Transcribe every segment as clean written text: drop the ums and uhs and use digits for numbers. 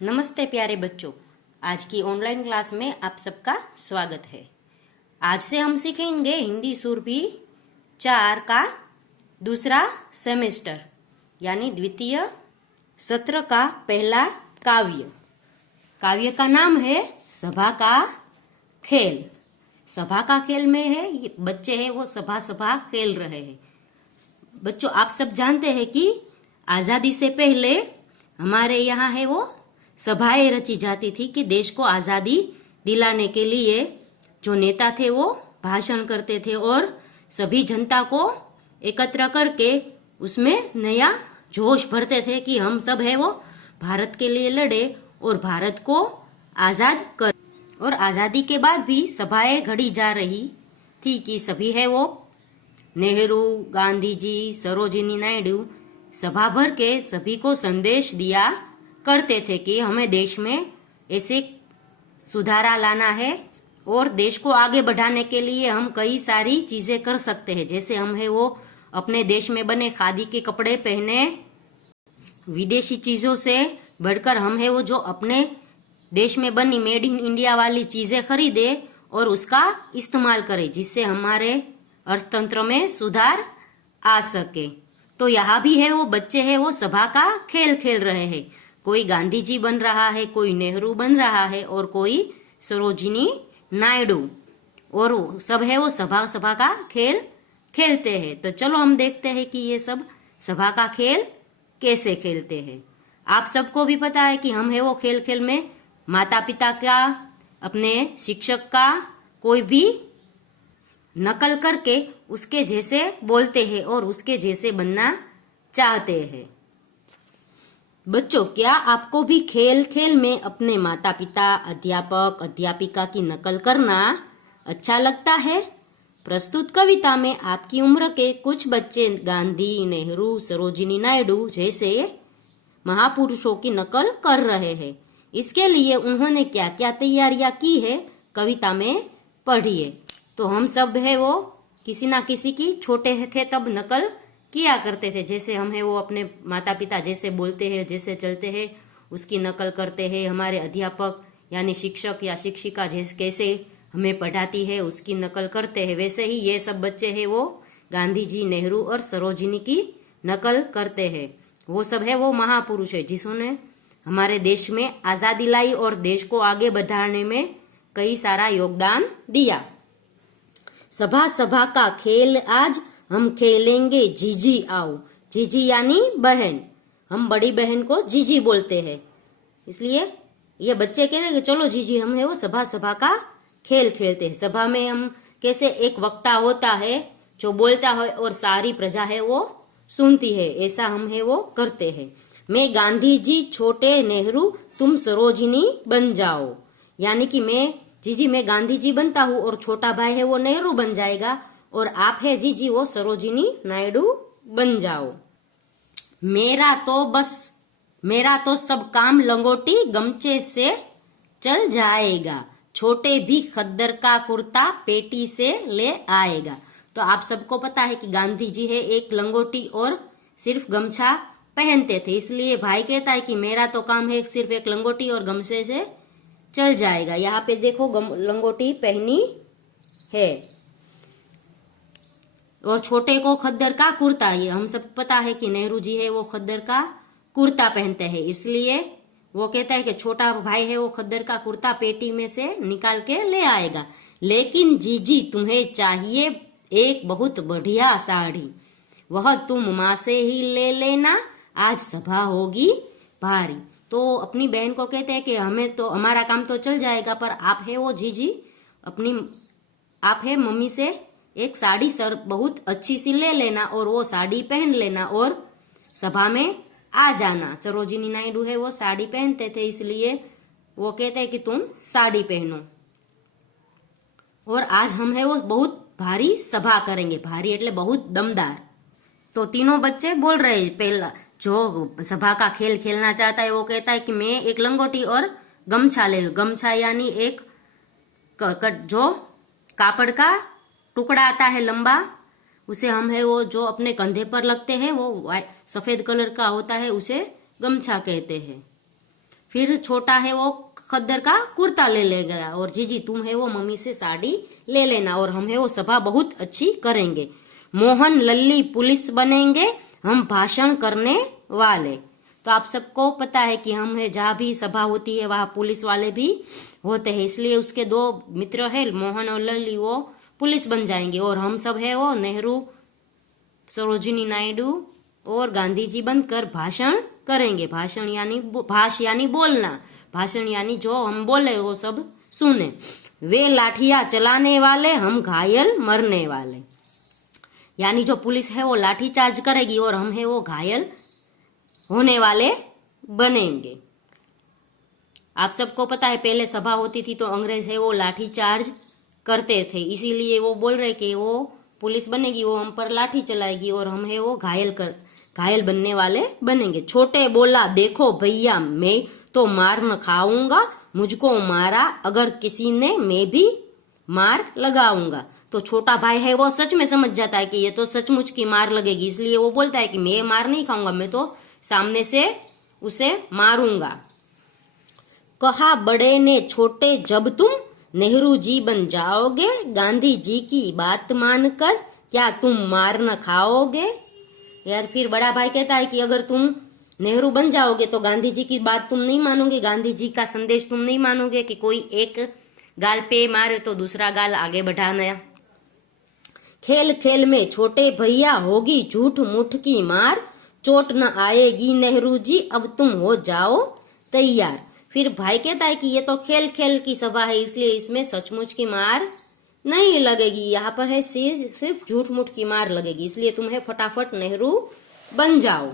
नमस्ते प्यारे बच्चों। आज की ऑनलाइन क्लास में आप सबका स्वागत है। आज से हम सीखेंगे हिंदी सुरभि 4 का दूसरा सेमेस्टर यानी द्वितीय सत्र का पहला काव्य। काव्य का नाम है सभा का खेल। सभा का खेल में है ये बच्चे हैं वो सभा सभा खेल रहे हैं। बच्चों, आप सब जानते हैं कि आजादी से पहले हमारे यहाँ है वो सभाएं रची जाती थी कि देश को आजादी दिलाने के लिए जो नेता थे वो भाषण करते थे और सभी जनता को एकत्र करके उसमें नया जोश भरते थे कि हम सब है वो भारत के लिए लड़े और भारत को आजाद कर। और आजादी के बाद भी सभाएं घड़ी जा रही थी कि सभी है वो नेहरू, गांधी जी, सरोजिनी नायडू सभा भर के सभी को संदेश दिया करते थे कि हमें देश में ऐसे सुधारा लाना है और देश को आगे बढ़ाने के लिए हम कई सारी चीजें कर सकते हैं। जैसे हम है वो अपने देश में बने खादी के कपड़े पहने, विदेशी चीजों से बढ़कर हम है वो जो अपने देश में बनी मेड इन इंडिया वाली चीजें खरीदे और उसका इस्तेमाल करें जिससे हमारे अर्थतंत्र में सुधार आ सके। तो यहाँ भी है वो बच्चे है वो सभा का खेल खेल रहे हैं। कोई गांधी जी बन रहा है, कोई नेहरू बन रहा है और कोई सरोजिनी नायडू, और सब है वो सभा सभा का खेल खेलते हैं। तो चलो हम देखते हैं कि ये सब सभा का खेल कैसे खेलते हैं। आप सबको भी पता है कि हम है वो खेल खेल में माता पिता का, अपने शिक्षक का कोई भी नकल करके उसके जैसे बोलते हैं और उसके जैसे बनना चाहते हैं। बच्चों, क्या आपको भी खेल खेल में अपने माता पिता, अध्यापक, अध्यापिका की नकल करना अच्छा लगता है? प्रस्तुत कविता में आपकी उम्र के कुछ बच्चे गांधी, नेहरू, सरोजिनी नायडू जैसे महापुरुषों की नकल कर रहे हैं। इसके लिए उन्होंने क्या क्या तैयारियां की है कविता में पढ़िए। तो हम सब है वो किसी ना किसी की छोटे थे तब नकल किया करते थे। जैसे हम है वो अपने माता पिता जैसे बोलते हैं, जैसे चलते हैं उसकी नकल करते हैं। हमारे अध्यापक यानी शिक्षक या शिक्षिका जैसे कैसे हमें पढ़ाती है उसकी नकल करते हैं। वैसे ही ये सब बच्चे हैं वो गांधी जी, नेहरू और सरोजिनी की नकल करते हैं। वो सब है वो महापुरुष है जिन्होंने हमारे देश में आजादी लाई और देश को आगे बढ़ाने में कई सारा योगदान दिया। सभा सभा का खेल आज हम खेलेंगे जीजी आओ। जीजी यानी बहन, हम बड़ी बहन को जीजी बोलते हैं। इसलिए ये बच्चे कह रहे हैं कि चलो जीजी हम है वो सभा सभा का खेल खेलते हैं। सभा में हम कैसे एक वक्ता होता है जो बोलता है और सारी प्रजा है वो सुनती है, ऐसा हम है वो करते हैं। मैं गांधी जी, छोटे नेहरू तुम सरोजिनी बन जाओ। यानी कि मैं गांधी जी बनता हूँ और छोटा भाई है वो नेहरू बन जाएगा और आप है जीजी वो सरोजिनी नायडू बन जाओ। मेरा तो सब काम लंगोटी गमछे से चल जाएगा। छोटे भी खद्दर का कुर्ता पेटी से ले आएगा। तो आप सबको पता है कि गांधी जी है एक लंगोटी और सिर्फ गमछा पहनते थे। इसलिए भाई कहता है कि मेरा तो काम है सिर्फ एक लंगोटी और गमछे से चल जाएगा। यहाँ पे देखो लंगोटी पहनी है और छोटे को खद्दर का कुर्ता। ये हम सब पता है कि नेहरू जी है वो खद्दर का कुर्ता पहनते हैं। इसलिए वो कहता है कि छोटा भाई है वो खद्दर का कुर्ता पेटी में से निकाल के ले आएगा। लेकिन जीजी तुम्हें चाहिए एक बहुत बढ़िया साड़ी, वह तुम माँ से ही ले लेना, आज सभा होगी भारी। तो अपनी बहन को कहते हैं कि हमें तो हमारा काम तो चल जाएगा पर आप है वो जीजी आप है मम्मी से एक साड़ी सर बहुत अच्छी सी ले लेना और वो साड़ी पहन लेना और सभा में आ जाना। सरोजिनी नायडू है वो साड़ी पहनते थे इसलिए वो कहते हैं कि तुम साड़ी पहनो और आज हम है वो बहुत भारी सभा करेंगे। भारी એટલે बहुत दमदार। तो तीनों बच्चे बोल रहे हैं। पहला जो सभा का खेल खेलना चाहता है वो कहता है कि मैं एक लंगोटी और गमछा ले लूं। गमछा यानी एक जो कापड़ का टुकड़ा आता है लंबा, उसे हम है वो जो अपने कंधे पर लगते हैं वो सफेद कलर का होता है, उसे गमछा कहते हैं। फिर छोटा है वो खद्दर का कुर्ता ले लेगा और जीजी तुम है वो मम्मी से साड़ी ले लेना और हम है वो सभा बहुत अच्छी करेंगे। मोहन लल्ली पुलिस बनेंगे, हम भाषण करने वाले। तो आप सबको पता है कि हम है जहाँ भी सभा होती है वहाँ पुलिस वाले भी होते हैं, इसलिए उसके दो मित्र है मोहन और लल्ली, वो पुलिस बन जाएंगे और हम सब है वो नेहरू, सरोजिनी नायडू और गांधी जी बनकर भाषण करेंगे। भाषण यानी भाष यानी बोलना, भाषण यानी जो हम बोले वो सब सुने। वे लाठियां चलाने वाले, हम घायल मरने वाले। यानी जो पुलिस है वो लाठी चार्ज करेगी और हम है वो घायल होने वाले बनेंगे। आप सबको पता है पहले सभा होती थी तो अंग्रेज है वो लाठी चार्ज करते थे, इसीलिए वो बोल रहे कि वो पुलिस बनेगी, वो हम पर लाठी चलाएगी और हम है वो घायल बनने वाले बनेंगे। छोटे बोला देखो भैया मैं तो मार न खाऊंगा, मुझको मारा अगर किसी ने मैं भी मार लगाऊंगा। तो छोटा भाई है वो सच में समझ जाता है कि ये तो सचमुच की मार लगेगी, इसलिए वो बोलता है कि मैं मार नहीं खाऊंगा, मैं तो सामने से उसे मारूंगा। कहा बड़े ने छोटे जब तुम नेहरू जी बन जाओगे, गांधी जी की बात मानकर क्या तुम मार न खाओगे। यार फिर बड़ा भाई कहता है कि अगर तुम नेहरू बन जाओगे तो गांधी जी की बात तुम नहीं मानोगे, गांधी जी का संदेश तुम नहीं मानोगे कि कोई एक गाल पे मारे तो दूसरा गाल आगे बढ़ाना। खेल खेल में छोटे भैया होगी झूठ मूठ की मार, चोट न आएगी नेहरू जी अब तुम हो जाओ तैयार। फिर भाई कहता है कि ये तो खेल खेल की सभा है, इसलिए इसमें सचमुच की मार नहीं लगेगी, यहाँ पर है सिर्फ झूठ मूठ की मार लगेगी, इसलिए तुम्हें फटाफट नेहरू बन जाओ।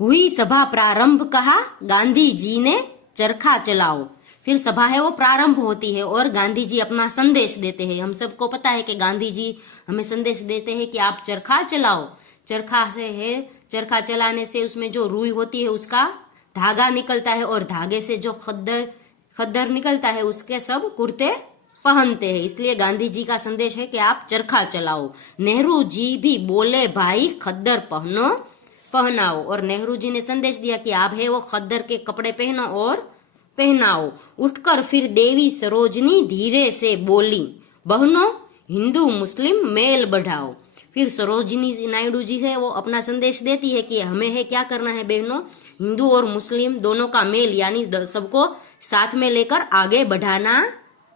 हुई सभा प्रारंभ, कहा गांधी जी ने चरखा चलाओ। फिर सभा है वो प्रारंभ होती है और गांधी जी अपना संदेश देते हैं। हम सबको पता है कि गांधी जी हमें संदेश देते हैं कि आप चरखा चलाओ। चरखा चलाने से उसमें जो रुई होती है उसका धागा निकलता है और धागे से जो खद्दर निकलता है उसके सब कुर्ते पहनते हैं, इसलिए गांधी जी का संदेश है कि आप चरखा चलाओ। नेहरू जी भी बोले भाई खद्दर पहनाओ और नेहरू जी ने संदेश दिया कि आप है वो खद्दर के कपड़े पहनो और पहनाओ। उठकर फिर देवी सरोजनी धीरे से बोली, बहनों हिंदू मुस्लिम मेल बढ़ाओ। फिर सरोजिनी नायडू जी है वो अपना संदेश देती है कि हमें है क्या करना है बहनों, हिंदू और मुस्लिम दोनों का मेल यानी सबको साथ में लेकर आगे बढ़ाना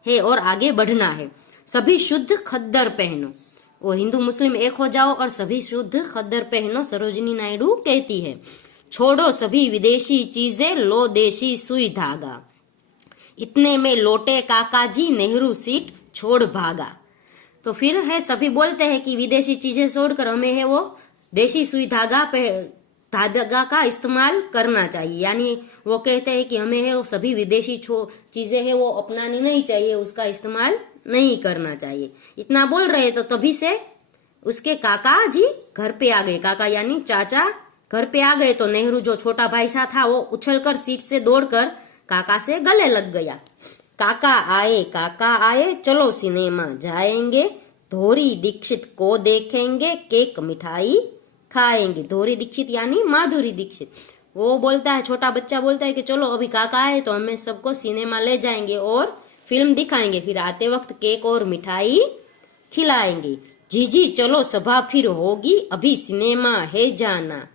है और आगे बढ़ना है। सभी शुद्ध खद्दर पहनो और हिंदू मुस्लिम एक हो जाओ और सभी शुद्ध खद्दर पहनो, सरोजिनी नायडू कहती है। छोड़ो सभी विदेशी चीजें, लो देशी सुई धागा। इतने में लौटे काका जी, नेहरू सीट छोड़ भागा। तो फिर है सभी बोलते हैं कि विदेशी चीजें छोड़कर हमें है वो देशी सुई धागा का इस्तेमाल करना चाहिए, यानी वो कहते हैं कि हमें है वो सभी विदेशी चीजें है वो अपनानी नहीं चाहिए, उसका इस्तेमाल नहीं करना चाहिए। इतना बोल रहे तो तभी से उसके काका जी घर पे आ गए, काका यानी चाचा घर पे आ गए। तो नेहरू जो छोटा भाई सा था वो उछलकर सीट से दौड़कर काका से गले लग गया। काका आए चलो सिनेमा जाएंगे, धोरी दीक्षित को देखेंगे, केक मिठाई खाएंगे। धोरी दीक्षित यानी माधुरी दीक्षित, वो बोलता है, छोटा बच्चा बोलता है कि चलो अभी काका आए तो हमें सबको सिनेमा ले जाएंगे और फिल्म दिखाएंगे, फिर आते वक्त केक और मिठाई खिलाएंगे। जीजी चलो सभा फिर होगी, अभी सिनेमा है जाना,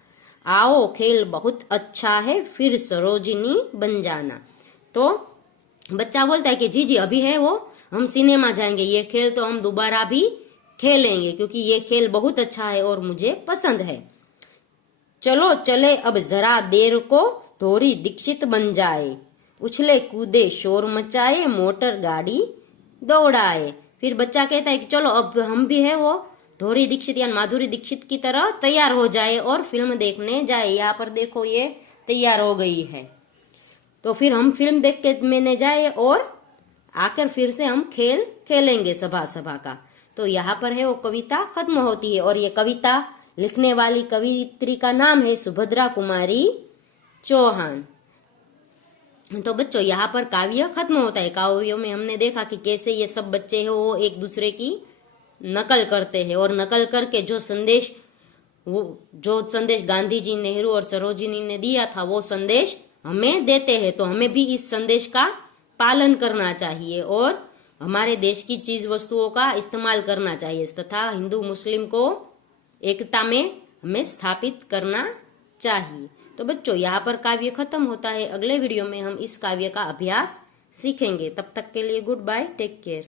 आओ खेल बहुत अच्छा है, फिर सरोजिनी बन जाना। तो बच्चा बोलता है कि जीजी अभी है वो हम सिनेमा जाएंगे, ये खेल तो हम दोबारा भी खेलेंगे क्योंकि ये खेल बहुत अच्छा है और मुझे पसंद है। चलो चले अब जरा देर को, धोरी दीक्षित बन जाए, उछले कूदे शोर मचाए, मोटर गाड़ी दौड़ाए। फिर बच्चा कहता है कि चलो अब हम भी है वो धोरी दीक्षित या माधुरी दीक्षित की तरह तैयार हो जाए और फिल्म देखने जाए। यहाँ पर देखो ये तैयार हो गई है, तो फिर हम फिल्म देख के मैंने जाए और आकर फिर से हम खेल खेलेंगे सभा का। तो यहाँ पर है वो कविता खत्म होती है और ये कविता लिखने वाली कवित्री का नाम है सुभद्रा कुमारी चौहान। तो बच्चों यहाँ पर काव्य खत्म होता है। काव्यों में हमने देखा कि कैसे ये सब बच्चे हैं वो एक दूसरे की नकल करते हैं और नकल करके जो संदेश गांधी जी, नेहरू और सरोजिनी ने दिया था वो संदेश हमें देते हैं, तो हमें भी इस संदेश का पालन करना चाहिए और हमारे देश की चीज वस्तुओं का इस्तेमाल करना चाहिए तथा हिंदू मुस्लिम को एकता में हमें स्थापित करना चाहिए। तो बच्चों, यहाँ पर काव्य खत्म होता है। अगले वीडियो में हम इस काव्य का अभ्यास सीखेंगे। तब तक के लिए गुड बाय, टेक केयर।